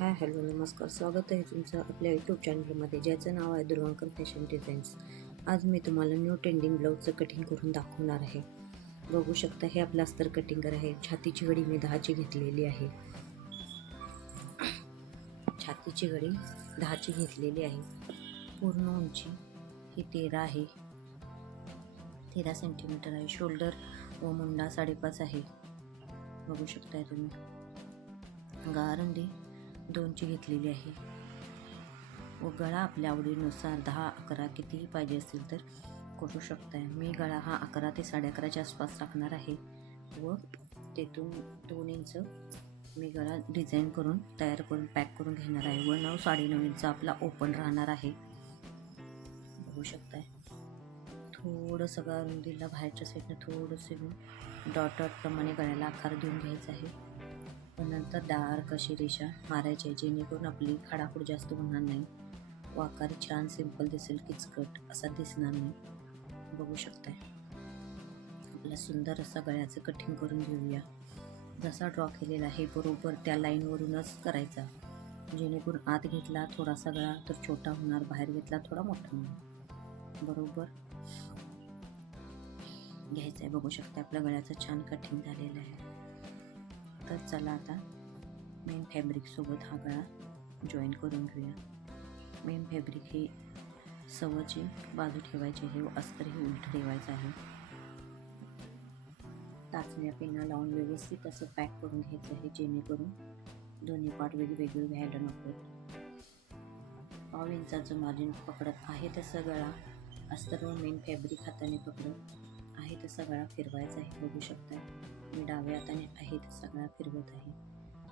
Hi hello नमस्कार. स्वागत आहे तुमचं आपल्या यूट्यूब चॅनलमध्ये ज्याचं नाव आहे दुर्वांकर फॅशन डिझाईन्स आज मी तुम्हाला न्यू ट्रेंडिंग ब्लाऊजचं कटिंग करून दाखवणार आहे. बघू शकता हे आपलं अस्तर कटिंगर आहे. छातीची घडी मी दहाची घेतलेली आहे. छातीची घडी दहाची घेतलेली आहे. पूर्ण उंची ही तेरा आहे. तेरा सेंटीमीटर आहे. शोल्डर व मुंडा साडेपाच आहे. बघू शकताय तुम्ही. गारंडी दोनची घेतलेली आहे. व गळा आपल्या आवडीनुसार दहा अकरा कितीही पाहिजे असतील तर करू शकताय. मी गळा हा अकरा ते साडे अकराच्या आसपास राखणार आहे. व तेथून दोन इंच मी गळा डिझाईन करून तयार करून पॅक करून घेणार आहे. व नऊ साडेनऊ इंच आपला ओपन राहणार आहे. बघू शकताय. थोडं सगळं रुंदीला बाहेरच्या साईडनं थोडंसं डॉट डॉटप्रमाणे गळ्याला आकार देऊन घ्यायचा आहे. त्यानंतर नंतर डार्क अशी रेषा मारायची आहे जेणेकरून आपली खाडाखूड जास्त होणार नाही. व आकार छान सिंपल दिसेल किचकट असा दिसणार नाही. बघू शकताय. आपला सुंदर असा गळ्याचं कटिंग करून घेऊया. जसा ड्रॉ केलेला आहे बरोबर त्या लाईनवरूनच करायचा. जेणेकरून आत घेतला थोडासा गळा तर छोटा होणार बाहेर घेतला थोडा मोठा होणार. बरोबर? घ्यायचं आहे बघू शकता आपल्या गळ्याचं छान कटिंग झालेलं आहे. तर चला आता मेन फॅब्रिकसोबत हा गळा जॉईन करून घेऊया. मेन फॅब्रिक हे सवचे बाजू ठेवायची हे व अस्तर हे उलट ठेवायचं आहे. टाचण्या पिना लावून व्यवस्थित असं पॅक करून घ्यायचं आहे जेणेकरून दोन्ही पार्ट वेगवेगळे व्हायला नको. पाव इंचाचं मार्जिन पकडत आहे तसं गळा. अस्तर व मेन फॅब्रिक हाताने पकडत आहे तसा गळा फिरवायचा आहे बघू शकता मी डाव्या हाताने आहे तसा फिरवत आहे.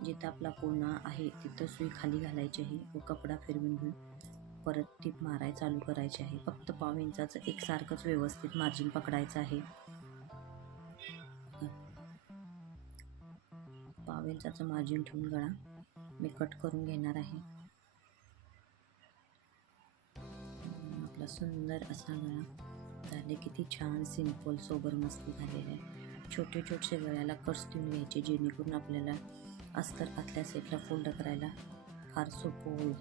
जिथं आपला कोणा आहे तिथं सुई खाली घालायची आहे व कपडा फिरवून घेऊन परत टीप माराय चालू करायची आहे. फक्त पाव इंचाचं एकसारखंच व्यवस्थित मार्जिन पकडायचं आहे. पाव इंचाचं मार्जिन ठेवून गळा. मी कट करून घेणार आहे. आपला सुंदर असा गळा. झाले किती छान सिंपल सोबर मस्ती झालेलं आहे. छोटे छोटे गळ्याला कट्स देऊन घ्यायचे जेणेकरून आपल्याला अस्तर आतल्या सेटला फोल्ड करायला फार सोपं होईल.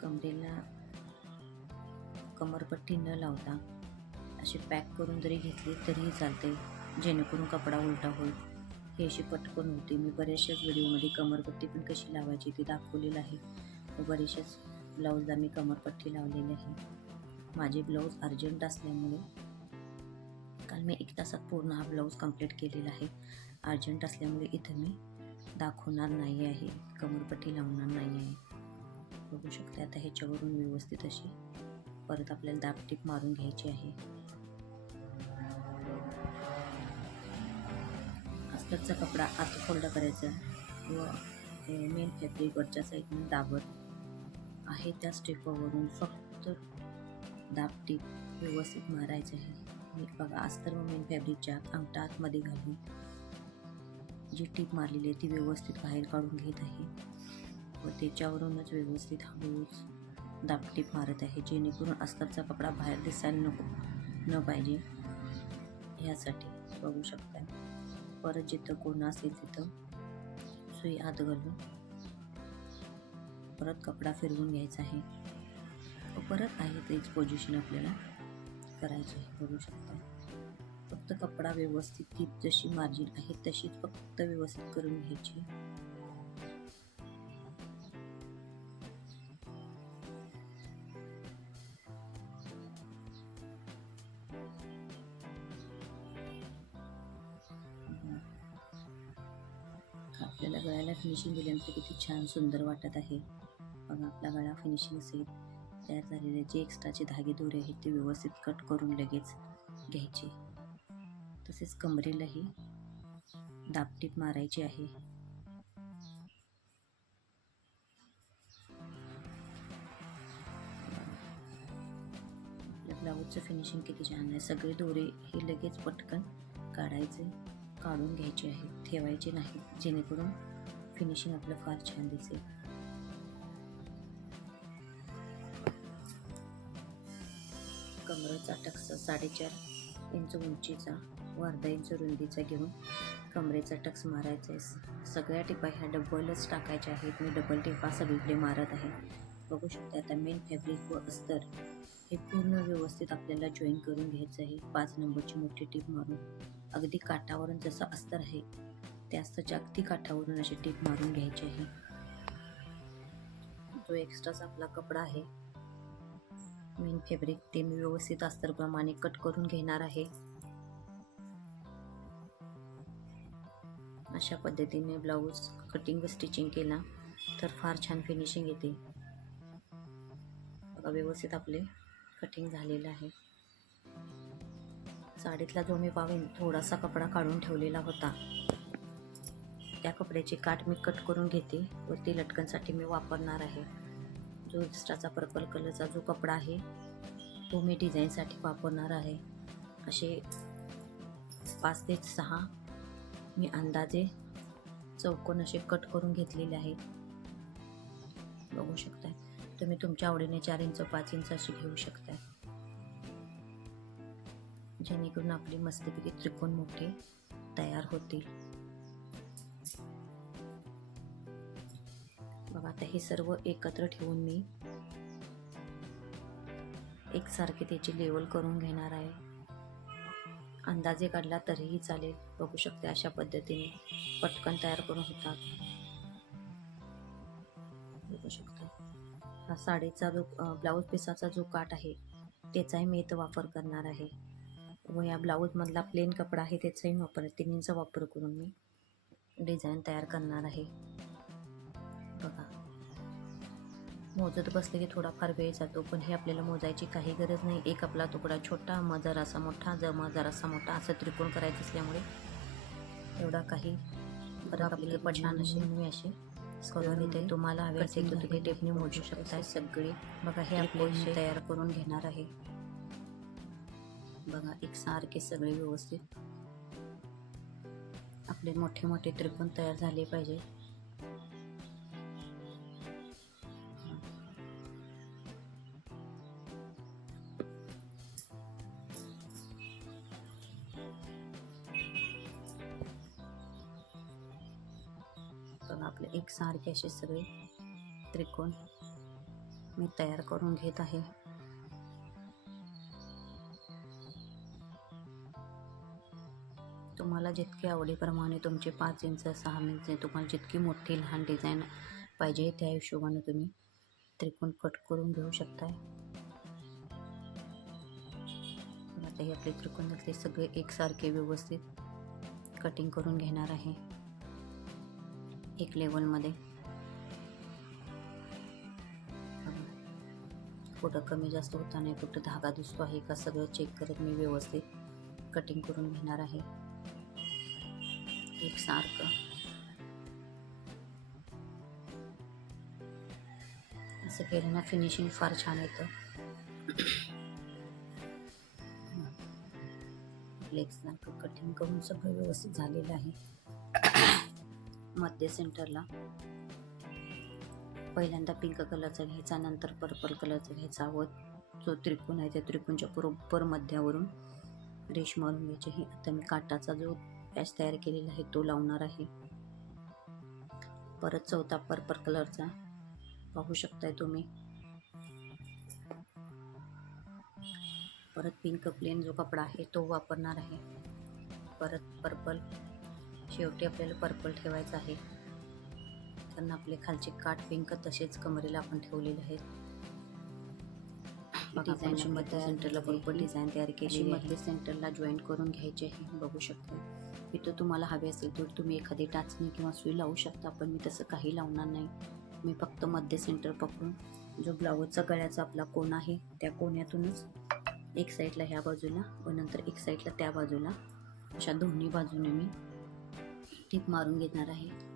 कमरेला कमरपट्टी न लावता अशी पॅक करून जरी घेतली तरीही चालते जेणेकरून कपडा उलटा होईल. ही अशी पटकन होते. मी बऱ्याचशाच व्हिडिओमध्ये कमरपट्टी पण कशी लावायची ती दाखवलेलं आहे. बरेचशाच ब्लाऊजला मी कमरपट्टी लावलेली आहे. माझे ब्लाऊज अर्जंट असल्यामुळे काल मी एक तासात पूर्ण हा ब्लाऊज कंप्लीट केलेला आहे. अर्जंट असल्यामुळे इथं मी दाखवणार नाही आहे कमरपट्टी लावणार नाही आहे. बघू शकते आता ह्याच्यावरून व्यवस्थित अशी परत आपल्याला दाबटीप मारून घ्यायची आहे. अस्तरचा कपडा आत फोल्ड करायचा. व मेन फॅब्रिकवरच्या साईडने दाबत आहे त्या स्टेपवरून. फक्त दाबटीप व्यवस्थित मारायचं आहे. मी बघा अस्तर व मेन फॅब्रिकच्या अंगठा आतमध्ये घालून जी टीप मारलेली आहे ती व्यवस्थित बाहेर काढून घेत आहे. व त्याच्यावरूनच व्यवस्थित हळूच दाबटीप मारत आहे. जेणेकरून अस्तरचा कपडा बाहेर दिसायला नको न पाहिजे. ह्यासाठी बघू शकता परत जिथं कोण असेल तिथं सुई आत घालून परत कपडा फिरवून घ्यायचा आहे. परत आहे तेच पोझिशन आपल्याला करायची आहे बघू शकता. फक्त कपडा व्यवस्थित ती जशी मार्जिन आहे तशीच फक्त व्यवस्थित करून घ्यायची. फिनिशिंग दिल्यानंतर किती छान सुंदर वाटत आहे. बघा आपला गळा फिनिशिंग असेल. तयार झालेले जे एक्स्ट्राचे धागे दोरे आहेत ते व्यवस्थित कट करून लगेच घ्यायचे. तसेच कमरेलाही दापटीप मारायची आहे. आपल्या ब्लाऊजचं फिनिशिंग किती छान आहे. सगळे दोरे हे लगेच पटकन काढायचे काढून घ्यायचे आहेत ठेवायचे नाही जेणेकरून फिनिशिंग आपलं फार छान दिसेल कमरेचा टक्स साडेचार इंच उंचीचा व अर्धा इंच रुंदीचा घेऊन कमरेचा टक्स मारायचा आहे सगळ्या टिपा ह्या डबलच टाकायच्या आहेत मी डबल टिपा सगळीकडे मारत आहे बघू शकता आता मेन फॅब्रिक व अस्तर हे पूर्ण व्यवस्थित आपल्याला जॉईन करून घ्यायचं आहे पाच नंबरची मोठी टीप मारून अगदी काठावरून जसं अस्तर आहे त्याच त्याच्या काठावरून अशी टीप मारून घ्यायची आहे. जो एक्स्ट्राचा आपला कपडा आहे मेन फॅब्रिक ते मी व्यवस्थित अस्तरप्रमाणे कट करून घेणार आहे. अशा पद्धतीने ब्लाऊज कटिंग व स्टिचिंग केला तर फार छान फिनिशिंग येते. बघा व्यवस्थित आपले कटिंग झालेलं आहे. साडीतला जो मी पावेन थोडासा कपडा काढून ठेवलेला होता. त्या कपड्याची काठ मी कट करून घेते. वरती लटकनसाठी मी वापरणार आहे. जो एक्स्ट्राचा पर्पल कलरचा जो कपडा आहे तो मी डिझाईनसाठी वापरणार आहे. असे पाच ते सहा मी अंदाजे चौकोन असे कट करून घेतलेले आहेत. बघू शकताय. तुम्ही तुमच्या आवडीने चार इंच पाच इंच अशी घेऊ शकताय. जेणेकरून आपली मस्तपैकी त्रिकोण मोठे तयार होतील. बघा आता हे सर्व एकत्र ठेवून मी एकसारखे त्याची लेवल करून घेणार आहे. अंदाजे काढला तरीही चालेल. बघू शकते अशा पद्धतीने पटकन तयार करून होतात. बघू शकता. हा साडीचा जो ब्लाऊज पिसाचा जो काट आहे त्याचाही मी इथं वापर करणार आहे. व या ब्लाऊजमधला प्लेन कपडा आहे त्याचाही वापर तिन्हींचा वापर करून मी डिझाईन तयार करणार आहे. मोजत बसले की थोडाफार वेळ जातो पण हे आपल्याला मोजायची काही गरज नाही. एक आपला तुकडा छोटा मग जरासा मोठा ज मग जरासा मोठा असं त्रिकोण करायचं असल्यामुळे एवढा काही फरक आपल्याला पडणार नसेल. मी असे करून इथे तुम्हाला हवे असेल तर तुम्ही टेपने मोजू शकता सगळे बघा हे आपले तयार करून घेणार आहे. बघा एक सारखे सगळे व्यवस्थित आपले मोठे मोठे त्रिकोण तयार झाले पाहिजे. एक असे सगळे त्रिकोण मी तयार करून घेत आहे. तुम्हाला जितके आवडीप्रमाणे तुमचे पाच इंच सहा इंच तुम्हाला जितकी मोठी लहान डिझाईन पाहिजे त्या हिशोबाने तुम्ही त्रिकोण कट करून घेऊ शकताय. आता हे आपले त्रिकोणातले सगळे एकसारखे व्यवस्थित कटिंग करून घेणार आहे. एक लेवलमध्ये कुठं कमी जास्त होता नाही कुठं धागा दिसतो आहे का सगळं चेक करत मी व्यवस्थित कटिंग करून घेणार आहे. एक सारखं. असं केलं ना फिनिशिंग फार छान येतं एक कटिंग करून सगळं व्यवस्थित झालेलं आहे. मध्य सेंटरला पहिल्यांदा पिंक कलरचा घ्यायचा नंतर पर्पल कलरचा घ्यायचा. व जो त्रिकोण आहे त्या त्रिकोणच्या बरोबर मध्यावरून रेश मारून घ्यायची. हे आता मी काटाचा जो पॅच तयार केलेला आहे तो लावणार आहे. परत चौथा पर्पल कलरचा पाहू शकताय तुम्ही. परत पिंक प्लेन जो कपडा आहे तो वापरणार आहे. परत पर्पल. शेवटी आपल्याला पर्पल ठेवायचा आहे. कारण आपले खालचे काठ पिंक तसेच कमरेला आपण ठेवलेले आहेत. डिझाईन मध्ये सेंटरला बरोबर डिझाईन तयार केली मध्ये सेंटरला जॉईंट करून घ्यायचे आहे. बघू शकता. इथं तुम्हाला हवे असेल तर तुम्ही एखादी टाचणी किंवा सुई लावू शकता पण मी तसं काही लावणार नाही. मी फक्त मध्य सेंटर पकडून जो ब्लाऊजचा गळ्याचा आपला कोण आहे त्या कोण्यातूनच एक साईडला ह्या बाजूला व नंतर एक साईडला त्या बाजूला अशा दोन्ही बाजूने मी टीप मारून घेणार आहे.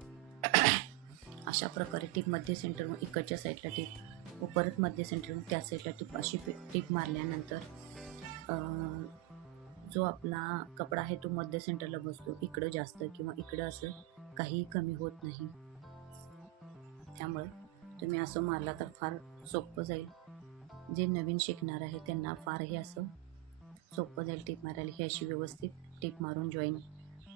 अशा प्रकारे टीप मध्य सेंटरहून इकडच्या साईडला टीप व परत मध्य सेंटरहून त्या साईडला टीप अशी टीप मारल्यानंतर जो आपला कपडा आहे तो मध्य सेंटरला बसतो. इकडं जास्त किंवा इकडं असं काही कमी होत नाही. त्यामुळे तुम्ही असं मारला तर फार सोपं जाईल. जे नवीन शिकणार आहे त्यांना फार हे असं सोपं जाईल टीप मारायला. ही अशी व्यवस्थित टीप मारून जॉईन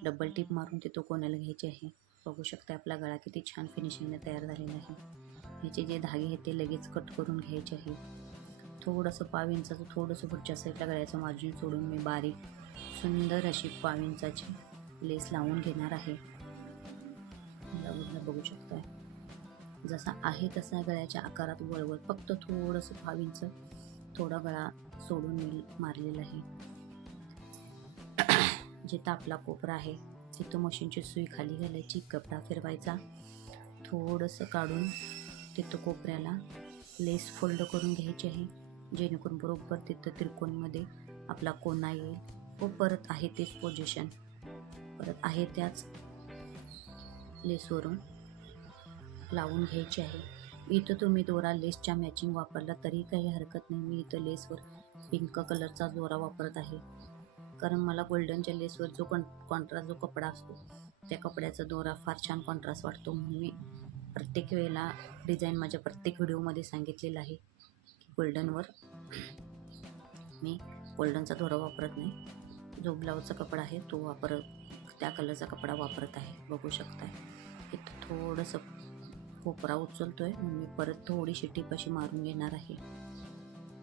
डबल टीप मारून तिथं कोणाला घ्यायची आहे? बघू शकता आपला गळा किती छान फिनिशिंगने तयार झालेला आहे. ह्याचे जे धागे आहेत ते लगेच कट करून घ्यायचे आहे. थोडंसं पाव इंचाचं थोडंसं पुढच्या साईडला गळ्याचं मार्जिन सोडून मी बारीक सुंदर अशी पाव इंचाची लेस लावून घेणार आहे. लावून बघू शकता जसा आहे तसा गळ्याच्या आकारात वळवत फक्त थोडंसं पाव इंच थोडा गळा सोडून मी मारलेला आहे. जिथं आपला कोपरा आहे तिथं मशीनची सुई खाली घालायची कपडा फिरवायचा. थोडंसं काढून तिथं कोपऱ्याला लेस फोल्ड करून घ्यायची आहे. जेणेकरून बरोबर तिथं त्रिकोणमध्ये आपला कोना येईल. व परत आहे तेच पोझिशन परत आहे त्याच लेसवरून लावून घ्यायची आहे. इथं तुम्ही दोरा लेसच्या मॅचिंग वापरला तरी काही हरकत नाही. मी इथं लेसवर पिंक कलरचा दोरा वापरत आहे. कारण मला गोल्डनच्या लेसवर जो कॉन कॉन्ट्रास्ट जो कपडा असतो त्या कपड्याचा दोरा फार छान कॉन्ट्रास्ट वाटतो. म्हणून मी प्रत्येक वेळेला डिझाईन माझ्या प्रत्येक व्हिडिओमध्ये सांगितलेलं आहे की गोल्डनवर मी गोल्डनचा दोरा वापरत नाही. जो ब्लाऊजचा कपडा आहे तो वापर त्या कलरचा कपडा वापरत आहे. बघू शकताय. इथं थोडंसं कोपरा उचलतो आहे मी परत थोडीशी टीप अशी मारून घेणार आहे.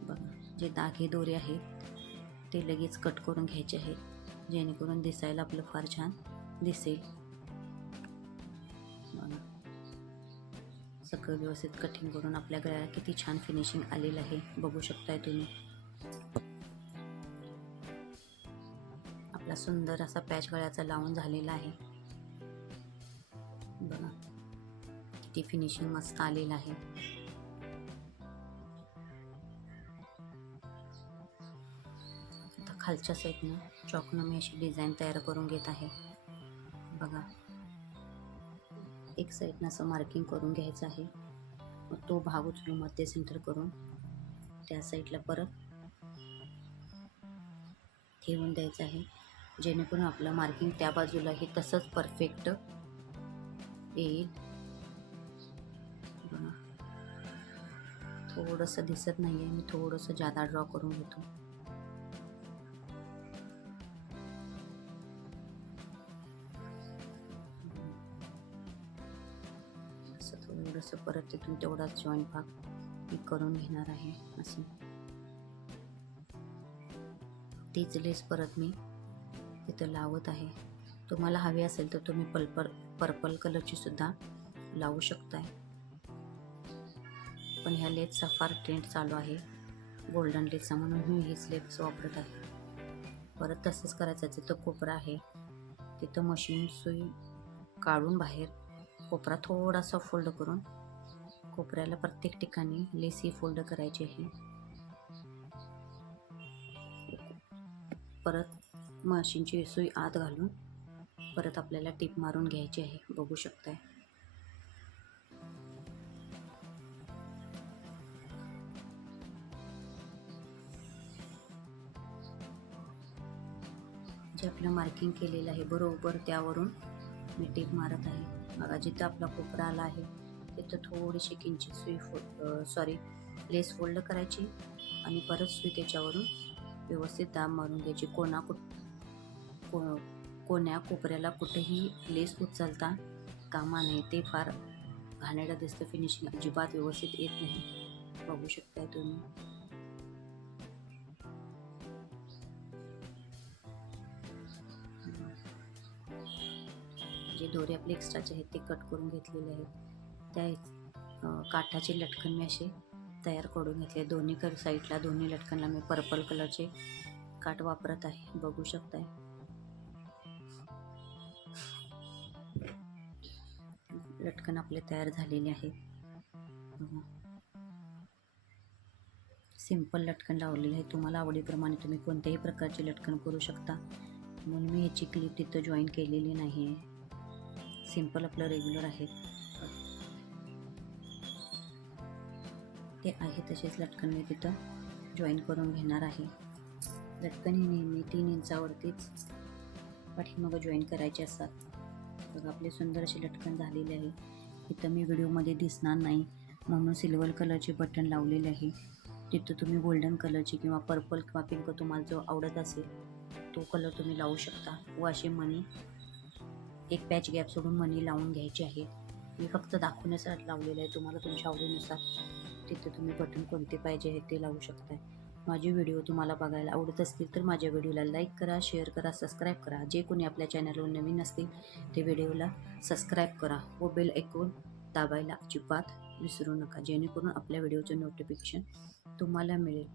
बघा जे दागे दोरे आहेत ते लगेच कट करून घ्यायचे आहेत जेणेकरून दिसायला आपलं फार छान दिसेल. सगळं व्यवस्थित कटिंग करून आपल्या गळ्याला किती छान फिनिशिंग आलेलं आहे. बघू शकताय तुम्ही. आपला सुंदर असा पॅच गळ्याचा लावून झालेला आहे. बघा. किती फिनिशिंग मस्त आलेलं आहे. खालच्या साईडनं चॉकनं मी अशी डिझाईन तयार करून घेत आहे. बघा. एक साईडनं असं मार्किंग करून घ्यायचं आहे. मग तो भाग उचलून मध्ये सेंटर करून त्या साईडला परत ठेवून द्यायचं आहे. जेणेकरून आपलं मार्किंग त्या बाजूलाही तसंच परफेक्ट येईल. बघा. थोडंसं दिसत नाही आहे मी थोडंसं जादा ड्रॉ करून घेतो. असं परत तिथून तेवढाच जॉईंट भाग मी करून घेणार आहे असं. तीच लेस परत मी तिथं लावत आहे. तुम्हाला हवी असेल तर तुम्ही पल्पर पर्पल कलरची सुद्धा लावू शकताय. पण ह्या लेसचा फार ट्रेंड चालू आहे. गोल्डन लेसचा म्हणून मी हीच लेस वापरत आहे. परत तसंच करायचं तिथं कोपरा आहे. तिथं मशीन सुई काढून बाहेर कोपरा थोडासा फोल्ड करून कोपऱ्याला प्रत्येक ठिकाणी लेसी फोल्ड करायची आहे. परत मशीनची सुई आत घालून परत आपल्याला टीप मारून घ्यायची आहे. बघू शकताय. जे आपलं मार्किंग केलेलं आहे बरोबर त्यावरून मी टीप मारत आहे. बघा जिथं आपला कोपरा आला आहे तिथं थोडीशी किंचित सुई फो सॉरी लेस फोल्ड करायची आणि परत सुई त्याच्यावरून व्यवस्थित दाब मारून घ्यायची. कोणा कुठ को कोण्या कोपऱ्याला कुठेही लेस उचलता कामा नाही ते फार घाणेरडं दिसतं. फिनिशिंग अजिबात व्यवस्थित येत नाही. बघू शकताय तुम्ही. जे दोरे आपले एक्स्ट्राचे आहेत ते कट करून घेतलेले आहेत. त्या काठाचे लटकन मी असे तयार करून घेतले. दोन्ही कर साईडला दोन्ही लटकनला मी पर्पल कलरचे काठ वापरत आहे. बघू शकताय. लटकन आपले तयार झालेले आहेत सिंपल लटकन लावलेले आहे. तुम्हाला आवडीप्रमाणे तुम्ही कोणत्याही प्रकारचे लटकन करू शकता. म्हणून मी ह्याची क्लिप तिथं जॉईन केलेली नाही आहे सिंपल आपलं रेग्युलर आहे. ते आहे तसेच लटकन मी तिथं जॉईन करून घेणार आहे. लटकन नेहमी तीन इंचावरतीच पाठीमागं जॉईन करायचे असतात. बघा आपले सुंदर असे लटकन झालेले आहे. इथं मी व्हिडिओमध्ये दिसणार नाही म्हणून सिल्वर कलरचे बटन लावलेले आहे. तिथं तुम्ही गोल्डन कलरची किंवा पर्पल किंवा पिंक तुम्हाला जो आवडत असेल तो कलर तुम्ही लावू शकता. व असे मनी एक पॅच गॅप सोडून मनी लावून घ्यायची आहे. मी फक्त दाखवण्यासाठी लावलेलं आहे तुम्हाला तुमच्या आवडीनुसार. तिथे तुम्ही बटन कोणते पाहिजे आहे ते लावू शकताय. माझे व्हिडिओ तुम्हाला बघायला आवडत असतील तर माझ्या व्हिडिओला लाईक करा शेअर करा सबस्क्राईब करा. जे कोणी आपल्या चॅनलवर नवीन असतील ते व्हिडिओला सबस्क्राईब करा व बेल ऐकून दाबायला अजिबात विसरू नका. जेणेकरून आपल्या व्हिडिओचं नोटिफिकेशन तुम्हाला मिळेल.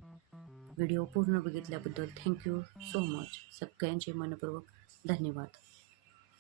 व्हिडिओ पूर्ण बघितल्याबद्दल थँक्यू सो मच सगळ्यांचे मनपूर्वक धन्यवाद.